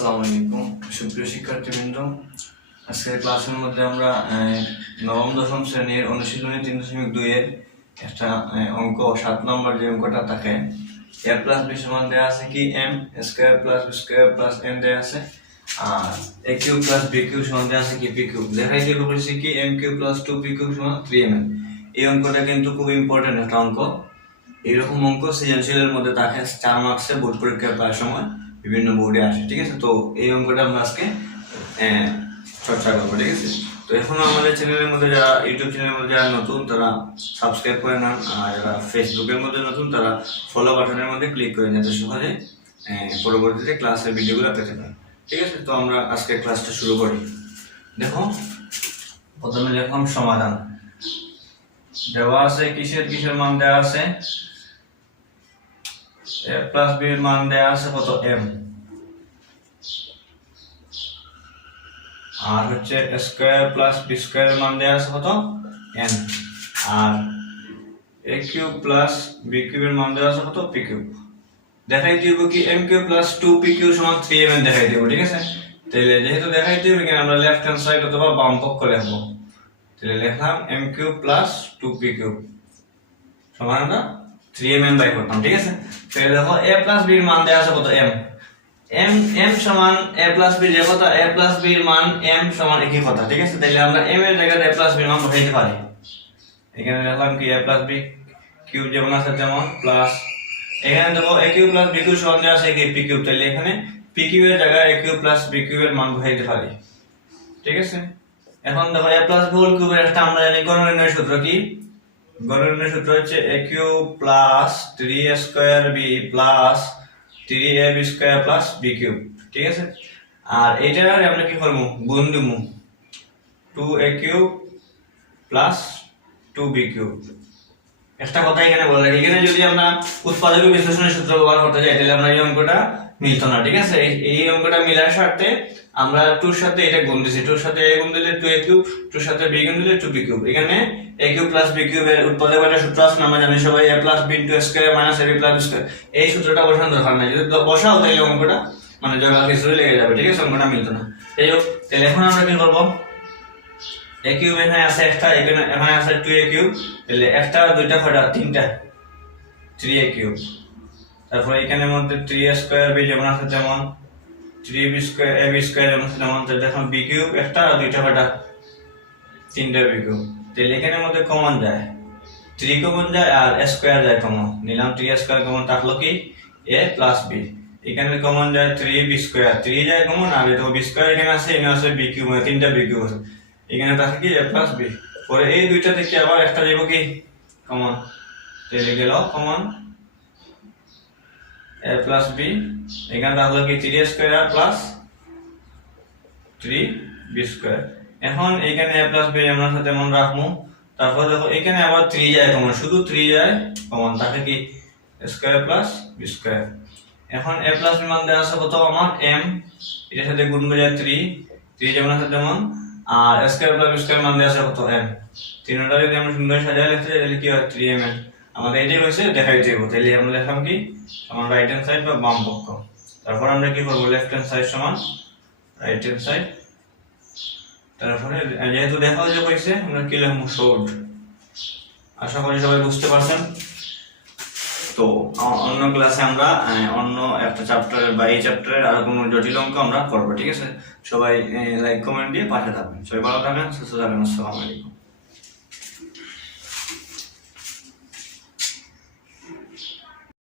আসসালামু আলাইকুম। সুপ্রিয় শিক্ষার্থীবৃন্দ, আজকের ক্লাসের মধ্যে আমরা নবম, দশম শ্রেণির অনুশীলনী তিন দশমিক দুইয়ের একটা অঙ্ক, সাত নম্বর যে অঙ্কটা থাকে এর প্লাস বি সমান দেওয়া আছে কি? M square plus square plus M দেওয়া আছে। আর A cube plus B cube সমান দেওয়া আছে কি? পি কিউ দেখাই দিয়ে বলেছি কি? M cube plus two P cube সমান থ্রি এম এন। এই অঙ্কটা কিন্তু খুব ইম্পর্টেন্ট একটা অঙ্ক। এইরকম অঙ্ক সৃজনশীলের মধ্যে থাকে চার মার্কসে বোর্ড পরীক্ষার প্রায় সময় বিভিন্ন বোর্ডে আসে, ঠিক আছে? তো এই অঙ্কটা আমরা আজকে চর্চা করব, ঠিক আছে? তো এখনও আমাদের চ্যানেলের মধ্যে যারা ইউটিউব চ্যানেলের মধ্যে যারা নতুন, তারা সাবস্ক্রাইব করে নেন, আর যারা ফেসবুকের মধ্যে নতুন, তারা ফলো বাটনের মধ্যে ক্লিক করে যাতে সহজে পরবর্তীতে ক্লাসের ভিডিওগুলো পেতে পারেন, ঠিক আছে? তো আমরা আজকে ক্লাসটা শুরু করি। দেখো, প্রথমে দেখলাম সমাধান। দেওয়া আছে কিসের কিসের মান দেওয়া আছে? এ প্লাস বি মান দেওয়া আছে কত? এম আর হচ্ছে স্কোয়ার প্লাস বি স্কোয়ার মান দেওয়া আছে কত? এন আর এ কিউব প্লাস বি কিউবের মান দেওয়া আছে কত? পি কিউব দেখাই দিব কি M cube plus two P cube সমান থ্রি এম এন দেখাই দিব, ঠিক আছে? তাহলে যেহেতু দেখাই দিব কি আমরা লেফট হ্যান্ড সাইড অথবা বাম পক্ষ লিখব। তাহলে লিখলাম M cube plus two P cube সমান আমরা থ্রি এম এন বাই করতাম ঠিক আছে? তাহলে দেখো এ প্লাস বির মান দেওয়া আছে কত? এম এম এম সমান এ প্লাস বি যে কথা এ প্লাস বির মান এম সমান একই কথা, ঠিক আছে? তাহলে আমরা এম এর জায়গায় এ প্লাস বির মান বসাইতে পারি। এখানে লিখলাম কি এ প্লাস বি কিউব যেমন আছে তেমন প্লাস এখানে দেখো A cube plus B cube সমান দেওয়া আছে কি পি কিউব তাহলে এখানে পি কিউব এর জায়গায় A cube plus B cube এর মান বসাইতে পারি, ঠিক আছে? এখন দেখো এ প্লাস বি হোল কিউবের একটা আমরা জানি গণনির্ণয় সূত্র কি? গণনির্ণয় সূত্র হচ্ছে A cube plus three A square B plus three A B square plus B cube ঠিক আছে? আর এইটার আমরা কি করব? গুণ দিবো two A cube plus two B cube একটা কথা এখানে বলে রাখি। এখানে যদি আমরা উৎপাদক বিশ্লেষণের সূত্র ব্যবহার করতে যাই, তাহলে আমরা এই অঙ্কটা মিলতো না, ঠিক আছে? এই- অঙ্কটা মিলার স্বার্থে আমরা টুর সাথে এটা গুণ দিছি। টুর সাথে এ গুণ দিলে টু এ কিউব টুর সাথে বি গুণ দিলে টু বি কিউব এখানে এ কিউব প্লাস বি কিউবের উৎপাদক একটা সূত্র আছে আমরা জানি, সবাই A plus B into square minus A B plus B square এই সূত্রটা বসানোর দরকার নাই। যদি বসাও তাহলে অঙ্কটা মানে জগা খিচুড়ি লেগে যাবে, ঠিক আছে? অঙ্কটা মিলতো না। এই হোক তাহলে এখন আমরা কি করব? এ কিউব এখানে আছে একটা এখানে এখানে আছে টু এ কিউব তাহলে একটা, দুইটা কয়টা তিনটা। থ্রি এ কিউব তারপর এখানে মধ্যে থ্রি স্কোয়ার বি যেমন আছে যেমন three B square A B square যেমন আছে যেমন দেখুন বি কিউব একটা আর দুইটা কয়টা তিনটা বি কিউব তাহলে এখানে মধ্যে কমন যায়। থ্রি কমন যায় আর স্কোয়ার যায় কমন নিলাম থ্রি স্কোয়ার কমন থাকল কি? এ প্লাস বি এখানে কমন যায় থ্রি বি স্কোয়ার থ্রি যায় কমন আর দেখো বি স্কোয়ার এখানে আছে এখানে আছে বি কিউব মানে তিনটা বি কিউব আছে। এখানে থাকে কি? এ প্লাস বি পরে এই দুইটা থেকে আবার একটা যাব কি? কমন তাহলে গেল কমন এ প্লাস বি এখানে থাকল কি three square plus three B square এখন এখানে এ প্লাস বি আমরা সাথে মনে রাখব। তারপর দেখো, এখানে আবার থ্রি যায় কমন শুধু থ্রি যায় কমন তাকে কি স্কোয়ার প্লাস বি স্কোয়ার এখন এ প্লাস বি মান দেওয়া আছে কত? আমার এম এটার সাথে গুণ বোঝায় থ্রি থ্রি যেমন আছে তেমন। আর স্কোয়ার প্লাস বি স্কোয়ার মান দেওয়া আছে কত? এম তিনটা যদি আমরা সুন্দর সাজায় লিখতে তাহলে কি হয়? থ্রি এম এন আমাদের এটাই হয়েছে, দেখাই দেবো তাহলে আমরা লিখলাম কি? সমান রাইট হ্যান্ড সাইড বা বাম পক্ষ। তারপর আমরা কি করব? লেফট হ্যান্ড সাইড সমান রাইট হ্যান্ড সাইড তারপরে যেহেতু দেখা যে হয়েছে, আমরা কি লিখব? শোড আশা করি সবাই বুঝতে পারছেন। তো অন্য ক্লাসে আমরা অন্য একটা চ্যাপ্টারের বা এই চ্যাপ্টারের আরও কোনো জটিল অঙ্ক আমরা করব, ঠিক আছে? সবাই লাইক কমেন্ট দিয়ে পাশে থাকবেন। সবাই ভালো থাকবেন, সুস্থ থাকবেন। আসসালামু আলাইকুম।